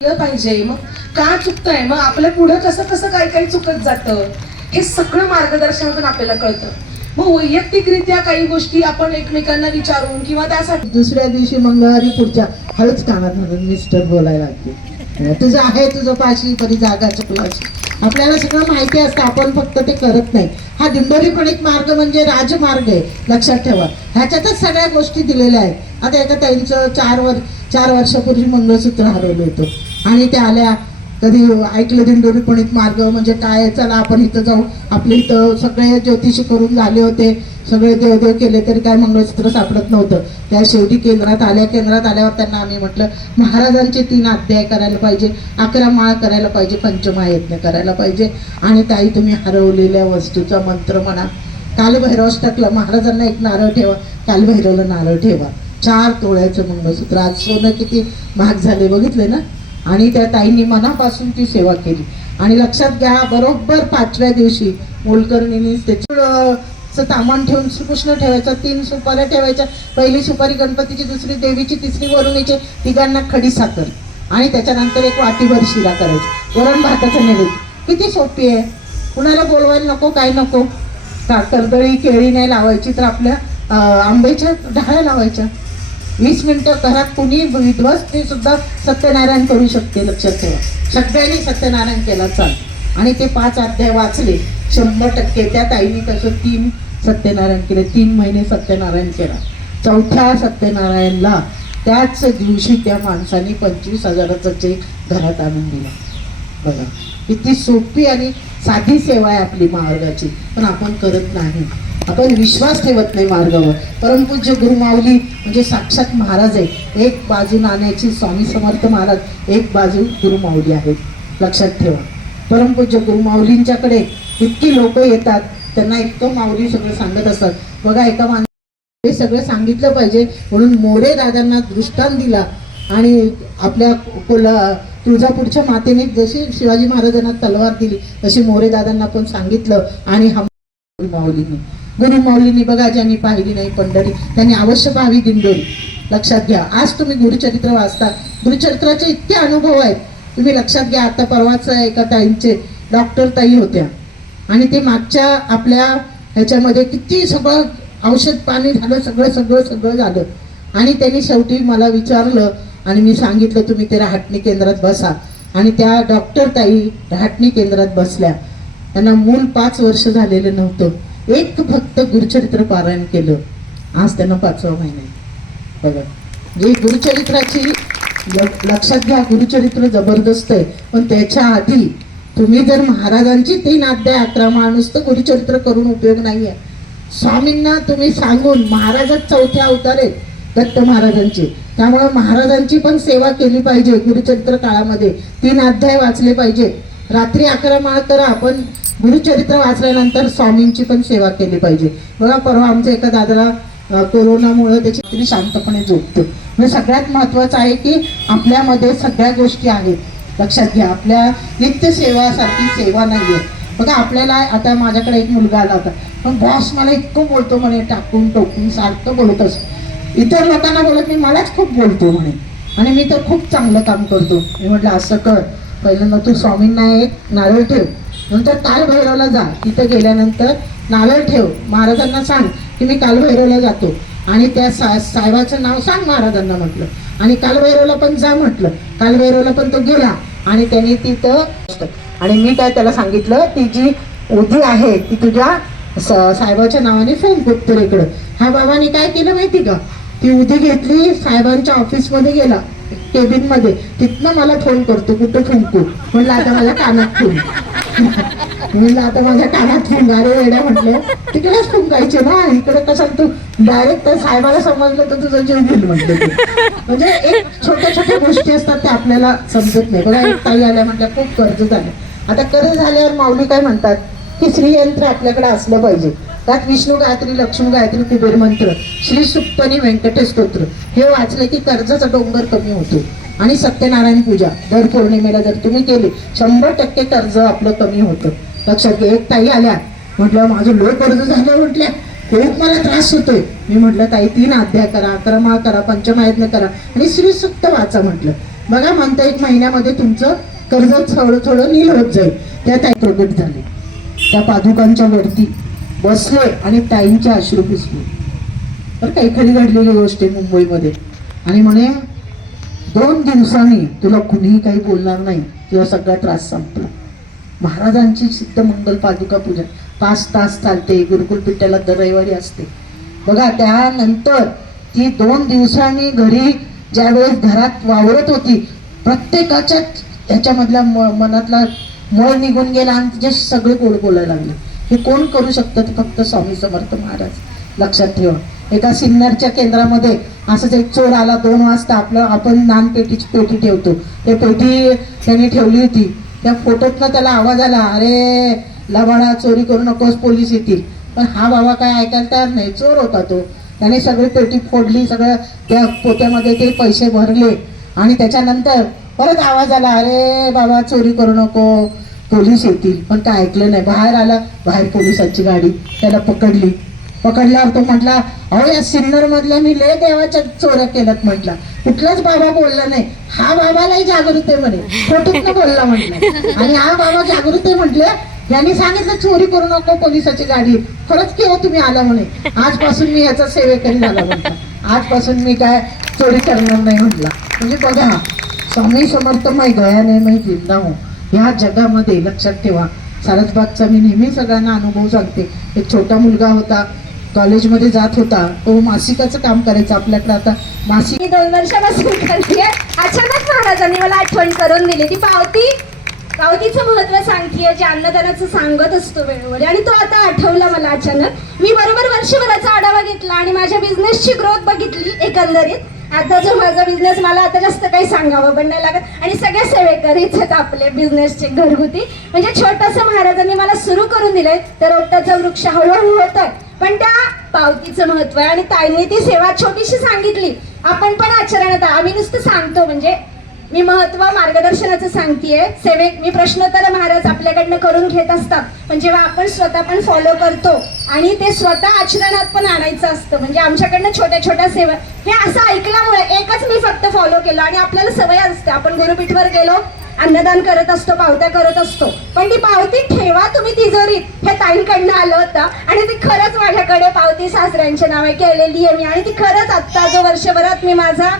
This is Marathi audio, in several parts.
पाहिजे. मग का चुकतंय, मग आपल्या पुढं कसं कसं काही काही चुकत जातं, हे सगळं मार्गदर्शनातून आपल्याला कळतं. मग वैयक्तिकरित्या काही गोष्टी आपण एकमेकांना विचारून किंवा त्यासाठी दुसऱ्या दिवशी मंगळवारी पुढच्या हळूच कानात म्हणून मिस्टर बोलायला लागते, तुझं आहे तुझं पाशी तरी जागा चुकलाशी. आपल्याला सगळं माहिती असतं, आपण फक्त ते करत नाही. हा दिंडोरी पण एक मार्ग म्हणजे राजमार्ग आहे, लक्षात ठेवा. ह्याच्यातच सगळ्या गोष्टी दिलेल्या आहेत. आता एका त्यांचं 4 वर्षापूर्वी मंगळसूत्र हरवलं होतं आणि त्या आल्या, कधी ऐकलं दिंडोरी पण एक मार्ग म्हणजे काय, चला आपण इथं जाऊ. आपले इथं सगळे ज्योतिषी करून झाले होते, सगळे देवदेव केले तरी काय मंगळसूत्र सापडत नव्हतं. त्या शेवटी केंद्रात आल्यावर त्यांना आम्ही म्हटलं महाराजांचे 3 अध्याय करायला पाहिजे, 11 माळ करायला पाहिजे, पंचमहायज्ञ करायला पाहिजे. आणि ताई तुम्ही हरवलेल्या वस्तूचा मंत्र म्हणा. कालभैरवाष्टकला महाराजांना एक नारळ ठेवा, कालभैरवला नारळ ठेवा. 4 तोळ्याचं मंगळसूत्र. आज सोनं किती महाग झाले बघितले ना. आणि त्या ताईंनी मनापासून ती सेवा केली. आणि लक्षात घ्या, बरोबर 5व्या दिवशी मोलकर्णींनी त्याचं तामान ठेवून श्रीकृष्ण ठेवायचा, 3 सुपाऱ्या ठेवायच्या. पहिली सुपारी गणपतीची, दुसरी देवीची, तिसरी वरुणीची, तिघांना खडी साखर आणि त्याच्यानंतर एक वाटीभर शिरा करायची. वरण भाताचं नैवेद्य. किती सोपी आहे. कुणाला बोलवायला नको, काय नको. कर्दळी केळी नाही लावायची तर आपल्या आंब्याच्या ढाळ्या लावायच्या. 20 मिनिटं घरात कुणी विध्वस्त सुद्धा सत्यनारायण करू शकते, लक्षात ठेवा. सगळ्यांनी सत्यनारायण केला चाल. आणि ते 5 अध्याय वाचले 100%. त्या ताईने तसं 3 सत्यनारायण केले, 3 महिने सत्यनारायण केला. 4थ्या सत्यनारायणला त्याच दिवशी त्या माणसाने 25,000चा चेक घरात आणून दिला. बघा किती सोपी आणि साधी सेवा आहे आपली मार्गाची, पण आपण करत नाही. आपण विश्वास ठेवत नाही मार्गावर. परमपूज्य गुरुमाऊली म्हणजे साक्षात महाराज आहे. एक बाजू नाण्याची स्वामी समर्थ महाराज, एक बाजू गुरुमाऊली आहेत, लक्षात ठेवा. परमपूज्य गुरुमाऊलींच्याकडे इतकी लोक येतात, त्यांना इतकं माऊली सगळं सांगत असतात. बघा एका हे सगळं सांगितलं पाहिजे म्हणून मोरे दादांना दृष्टांत दिला. आणि आपल्या तुळजापूरच्या मातेने जशी शिवाजी महाराजांना तलवार दिली तशी मोरे दादांना पण सांगितलं. आणि हा गुरुमाऊलींनी बघा, ज्यांनी पाहिली नाही पंढरी त्यांनी अवश्य पाहावी दिंडोरी. लक्षात घ्या. आज तुम्ही गुरुचरित्र वाचता, गुरुचरित्राचे इतके अनुभव आहेत, तुम्ही लक्षात घ्या. आता परवाच एका ताईंचे डॉक्टर ताई होत्या आणि ते मागच्या आपल्या ह्याच्यामध्ये किती सगळं औषध पाणी झालं, सगळं झालं. आणि त्यांनी शेवटी मला विचारलं आणि मी सांगितलं तुम्ही ते रहाटणी केंद्रात बसा. आणि त्या डॉक्टर ताई रहाटणी केंद्रात बसल्या. त्यांना मूल 5 वर्ष झालेलं नव्हतं, एक फक्त गुरुचरित्र पारायण केलं. आज त्यांना 5वा महिना आहे. बघा जे गुरुचरित्राची, लक्षात घ्या गुरुचरित्र जबरदस्त आहे. पण त्याच्या आधी तुम्ही जर महाराजांची 3 अध्याय 11 माळ, नुसतं गुरुचरित्र करून उपयोग नाही आहे. स्वामींना तुम्ही सांगून, महाराजच 4थे अवतार आहेत दत्त महाराजांचे, त्यामुळे महाराजांची पण सेवा केली पाहिजे. गुरुचरित्र काळामध्ये 3 अध्याय वाचले पाहिजे. रात्री 11 माळ करा, पण गुरुचरित्र वाचल्यानंतर स्वामींची पण सेवा केली पाहिजे. बघा परवा आमच्या एका दादाला कोरोनामुळे त्याची तरी शांतपणे झोपतो. म्हणजे सगळ्यात महत्त्वाचं आहे की आपल्यामध्ये सगळ्या गोष्टी आहेत, लक्षात घ्या. आपल्या नित्यसेवासारखी सेवा नाही आहे. बघा आपल्याला आता माझ्याकडे एक मुलगा आला होता, पण बॉस मला इतकं बोलतो म्हणे, टाकून टोकून सारखं बोलत असतो. इतर लोकांना बोलत नाही, मलाच खूप बोलतो म्हणे. आणि मी तर खूप चांगलं काम करतो. मी म्हटलं असं कर, पहिल्यांदा तू स्वामींना एक नारळ ठेव, नंतर कालभैरवला जा. तिथं गेल्यानंतर नारळ ठेव, महाराजांना सांग की मी कालभैरवला जातो. आणि त्या साहेबाचं नाव सांग महाराजांना म्हटलं. आणि कालभैरवला पण जा म्हटलं. कालभैरवला पण तो गेला आणि त्यांनी तिथं, आणि मी काय त्याला सांगितलं, ती जी उदी आहे ती तुझ्या साहेबाच्या नावाने फोन उत्तरेकडं. ह्या बाबांनी काय केलं माहिती का, ती उदी घेतली, साहेबांच्या ऑफिसमध्ये गेला, केबिन मध्ये, तिथनं मला फोन करतो, कुठं फुंकू. म्हणलं आता माझ्या कानात फुंक, म्हणलं आता माझ्या कानात फुंक. अरे वेड्या म्हटलं, तिकडेच फुंकायचे ना, इकडे कसं तू डायरेक्ट साहेबाला समजलं तर तुझं जीव घेईल म्हटलं. म्हणजे एक छोट्या गोष्टी असतात त्या आपल्याला समजत नाही. बघा एक ताई आल्या म्हटल्या खूप कर्ज झालं. आता कर्ज झाल्यावर माऊली काय म्हणतात की श्रीयंत्र आपल्याकडे असलं पाहिजे. त्यात विष्णू गायत्री, लक्ष्मी गायत्री, कुबेर मंत्र, श्री सुक्त आणि व्यंकटेश स्तोत्र हे वाचले की कर्जाचा डोंगर कमी होतो. आणि सत्यनारायण पूजा दर पौर्णिमेला जर तुम्ही केली 100% कर्ज आपलं कमी होतं. लक्षात घ्या. एक ताई आल्या, म्हटलं माझं लो कर्ज झालं, म्हटल्या खूप मला त्रास होतोय. मी म्हटलं ताई 3 अध्याय करा, 11 माळ करा, पंचमहायज्ञ करा आणि श्री सुक्त वाचा म्हटलं. बघा म्हणता 1 महिन्यामध्ये तुमचं कर्ज थोडं थोडं नील होत जाईल. त्या ताई प्रगट झाले, त्या पादुकांच्या वरती बसले आणि ताईंचे अश्रू पुसले. तर काही खरी घडलेली गोष्ट आहे मुंबईमध्ये. आणि म्हणे 2 दिवसांनी तुला कुणीही काही बोलणार नाही, तुझा सगळा त्रास संपला. महाराजांची सिद्ध मंगल पादुका पूजा 5 तास चालते, गुरुकुल पिठ्याला दर रविवारी असते. बघा त्यानंतर ती 2 दिवसांनी घरी ज्यावेळेस घरात वावरत होती, प्रत्येकाच्या ह्याच्यामधल्या मनातला मळ निघून गेला आणि तिचे सगळे गोड बोलायला लागले. हे कोण करू शकतं? ते फक्त स्वामी समर्थ महाराज. लक्षात ठेवा. एका सिन्नरच्या केंद्रामध्ये असंच एक चोर आला 2 वाजता. आपण नानपेटीची पेटी ठेवतो, ते पेटी त्यांनी ठेवली होती. त्या फोटोतनं त्याला आवाज आला, अरे लबाडा चोरी करू नकोस, पोलीस येतील. पण हा बाबा काय ऐकायला तयार नाही, चोर होता तो. त्याने सगळी पेटी फोडली, सगळं त्या पोत्यामध्ये ते पैसे भरले आणि त्याच्यानंतर परत आवाज आला, अरे बाबा चोरी करू नको, पोलीस येतील. पण काय ऐकलं नाही. बाहेर आला, बाहेर पोलिसांची गाडी त्याला पकडली. पकडल्यावर तो म्हटला, अहो या सिन्नर मधल्या मी लय देवाच्या चोऱ्या केल्यात म्हटला. कुठलाच बाबा बोलला नाही. हा बाबालाही जागृत आहे म्हणे, खोटून बोलला म्हटलं. आणि हा बाबा जागृत आहे म्हटले, यांनी सांगितलं चोरी करू नको, पोलिसाची गाडी. खरंच की हो तुम्ही आला म्हणे, आजपासून मी याचा सेवेकरी झाला म्हटला. आजपासून मी काय चोरी करणार नाही म्हटला. म्हणजे बघा, स्वामी समर्थ मै गयाने मै जिंदा हूं. ह्या जगामध्ये लक्षात ठेवा. सारसबागचा मी नेहमी सगळ्यांना अनुभव सांगते. एक छोटा मुलगा होता, कॉलेजमध्ये जात होता. तो मासिकाचं काम करायचा. आपल्याकडे आता मासिक मी 2 वर्षापासून करते. अचानक महाराजांनी मला आठवण करून दिली. ती पावतीचं महत्व सांगतेय, जे अन्नदानाचं सांगत असतो वेळोवेळी. आणि तो आता आठवला मला अचानक. मी बरोबर वर्षभराचा आढावा घेतला आणि माझ्या बिझनेसची ग्रोथ बघितली एकंदरीत. आता जो माझा बिझनेस, मला आता जास्त काही सांगावं पण नाही लागत. आणि सगळे सेवेकरीच आहेत आपले बिझनेसचे घरगुती. म्हणजे छोटंसं महाराजांनी मला सुरू करून दिलंय. तर रोपटाचा वृक्ष हळूहळू होत आहे, पण त्या पावतीचं महत्व आहे. आणि ताईंनी ती सेवा छोटीशी सांगितली, आपण पण आचरणात. आम्ही नुसतं सांगतो, म्हणजे मी महत्व मार्गदर्शनाचं सांगतेय. सेवेक मी प्रश्नोत्तर महाराज आपल्याकडनं करून घेत असतात, पण जेव्हा आपण स्वतः पण फॉलो करतो आणि ते स्वतः आचरणात पण आणायचं असतं. म्हणजे आमच्याकडनं छोट्या छोट्या सेवा, हे असं ऐकल्यामुळे एकच मी फक्त फॉलो केलं. आणि आपल्याला सवय असते, आपण गुरुपीठवर गेलो, अन्नदान करत असतो, पावत्या करत असतो, पण ती पावती ठेवा तुम्ही तिजोरीत, हे ताईंकडनं आलं होतं. आणि ती खरंच माझ्याकडे पावती सासऱ्यांच्या नावे केलेली आहे मी. आणि ती खरंच आत्ता जो वर्षभरात मी माझा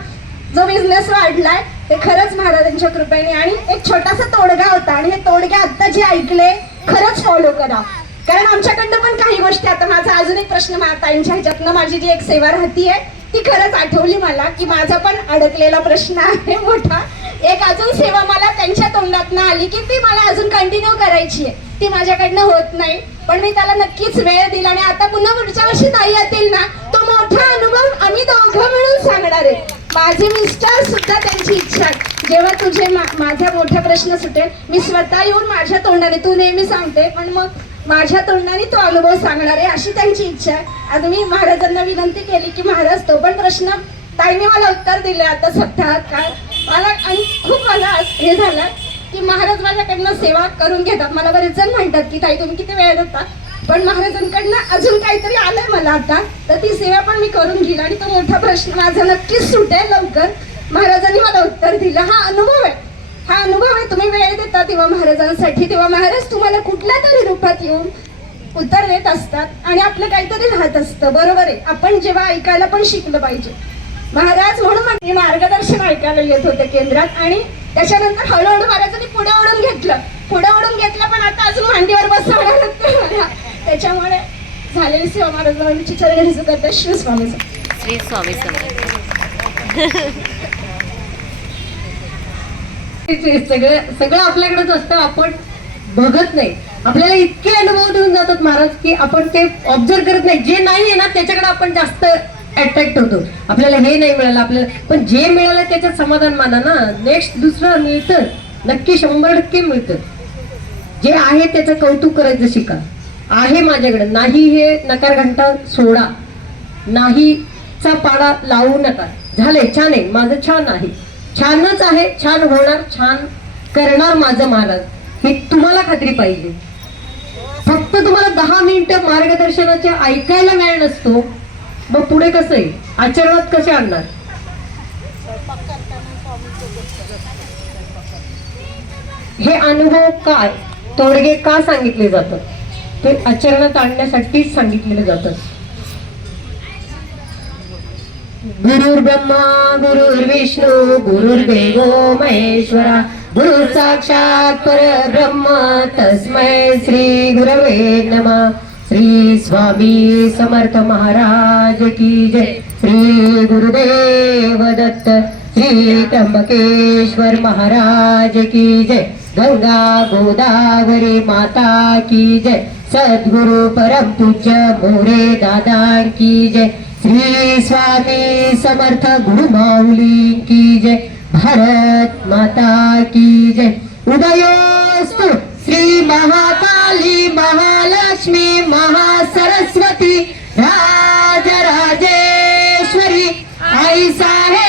जो बिझनेस वाढलाय ते खरंच महाराजांच्या कृपेने. आणि एक छोटासा तोडगा होता, आणि हे तोडगे आता जे ऐकले खरंच फॉलो करा. कारण आमच्याकडनं पण काही गोष्टी, आता माझा अजून एक प्रश्न ताईंच्या ह्याच्यातनं माझी जी एक सेवा राहतीये ती खरंच आठवली मला, की माझा पण अडकलेला प्रश्न आहे मोठा. एक अजून सेवा मला त्यांच्या तोंडातनं आली, की ती मला अजून कंटिन्यू करायची आहे. ती माझ्याकडनं होत नाही, पण मी त्याला नक्कीच वेळ दिला. आणि आता पुन्हा पुढच्या वर्षी ताई येतील ना, तो मोठा अनुभव आम्ही दोघं मिळून सांगणार आहे. माझे मिस्टर सुद्धा त्यांची इच्छा आहे, जेव्हा तुझे माझा मोठा प्रश्न सुटेल, मी स्वतः येऊन माझ्या तोंडाने, तू नेहमी सांगते पण मग माझ्या तोंडाने तो अनुभव सांगणार आहे, अशी त्यांची इच्छा आहे. आज मी महाराजांना विनंती केली की महाराज तो पण प्रश्न ताईने मला उत्तर दिले आता सप्ताहात काय मला. आणि खूप मला हे झालं की महाराज माझ्याकडनं सेवा करून घेतात. मला बरेच जण म्हणतात की ताई तुम्ही किती वेळ देता, पण महाराजांकडनं अजून काहीतरी आलंय मला आता, तर ती सेवा पण मी करून घेईल. आणि तो मोठा प्रश्न माझा नक्कीच सुटेल लवकर. महाराजांनी मला उत्तर दिलं. हा अनुभव आहे, हा अनुभव आहे. तुम्ही वेळ देता तेव्हा महाराजांसाठी, तेव्हा महाराज तुम्हाला कुठल्या तरी रूपात येऊन उत्तर देत असतात आणि आपलं काहीतरी राहत असतं. बरोबर आहे, आपण जेव्हा ऐकायला पण शिकलं पाहिजे. महाराज म्हणून मी मार्गदर्शन ऐकायला येत होते केंद्रात, आणि त्याच्यानंतर हळूहळू महाराजांनी पुढे ओढून घेतलं, पण आता अजून मांडीवर बसवणार लागतं मला. त्याच्यामुळे झालेली सेवा महाराजांची चरणी करते. श्री स्वामी समर्थ. सगळं आपल्याकडेच असतं, आपण बघत नाही. आपल्याला इतके अनुभव देऊन जातात महाराज की आपण ते ऑब्झर्व करत नाही. जे नाहीये ना त्याच्याकडे आपण जास्त अट्रॅक्ट होतो. आपल्याला हे नाही मिळालं आपल्याला, पण जे मिळालं त्याच्यात समाधान माना ना. नेक्स्ट दुसरं मिळतं, नक्की 100% मिळतं. जे आहे त्याचं कौतुक करायचं शिका. आहे माझ्याकडे, नाही हे नकार घंटा सोडा, नाहीचा पाडा लावू नका. झालंय, छान आहे, माझं छान आहे, छानच आहे, छान होणार, छान करणार माझं महाराज, हे तुम्हाला खात्री पाहिजे. फक्त तुम्हाला 10 मिनिटं मार्गदर्शनाचे ऐकायला वेळ नसतो, मग पुढे कसं आहे, आचरणात कसे आणणार. हे अनुभव काय, तोडगे का सांगितले जातात, ते आचरणात आणण्यासाठीच सांगितलेलं जातं. गुरुर् ब्रह्मा गुरुर्विष्णू गुरुर्देवो महेश्वरा गुरु साक्षात परब्रह्म तस्मै श्री गुरवे नमः. श्री स्वामी समर्थ महाराज की जय. श्री गुरुदेव दत्त. श्री त्र्यंबकेश्वर महाराज की जय. गंगा गोदावरी माता की जय. सद्गुरु परम पूज्य मोरे दादा की जय. श्री स्वामी समर्थ गुरु माऊली की जय. भारत माता की जय. उदयोस्तु श्री महाकाली महालक्ष्मी महासरस्वती राजराजेश्वरी आई साहेब.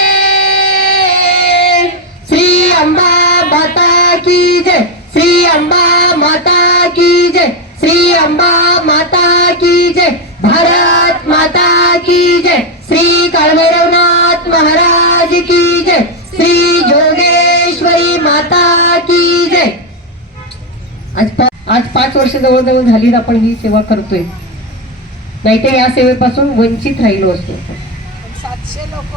श्री अंबा माता की जय. श्री अंबा माता की जय. श्री अंबा माता की जय. भारत माता की जय. श्री काळभैरवनाथ महाराज की जय. श्री जोगेश्वरी माता की जय. आज 5 वर्ष जवळजवळ झाली आपण ही सेवा करतोय, नाहीतर या सेवेपासून वंचित राहिलो असतो. 700 लोक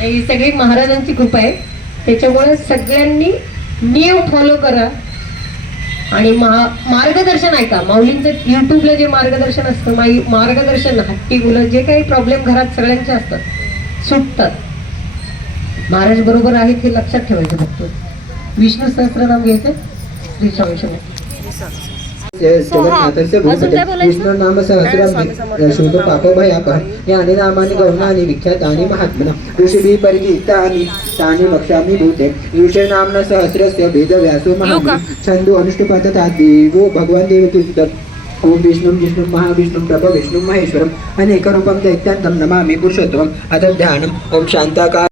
ही सगळी महाराजांची कृपा आहे. त्याच्यामुळे सगळ्यांनी नियम फॉलो करा आणि मार्गदर्शन ऐका. माऊलींचं युट्यूबला जे मार्गदर्शन असतं, मार्गदर्शन हट्टी मुलं जे काही प्रॉब्लेम घरात सगळ्यांचे असतात सुटतात. महाराज बरोबर आहेत हे लक्षात ठेवायचं. फक्त विष्णू सहस्रनाम घ्यायचं. श्री स्वामी समर्थ. जगन्नाथस्य भूपते विष्णु नाम सहस्रम शोध पापभयापः यानि नामानि गौणानि विख्यातानि महात्मना ऋषिभिः परिगीतानि तानि वक्ष्यामि भूते. ऋषे नाम्ना सहस्रस्य वेदव्यासो महामुनिः छन्दो अनुष्टुप् तथा देवो भगवान् देवतीर्थः. ओम विष्णु महाविष्णु प्रभ विष्णु महेश्वरम अनेकरूपम दैत्यान्तं नमामि पुरुषोत्तमम्. अथ ध्यानम्. ओम शान्ताकार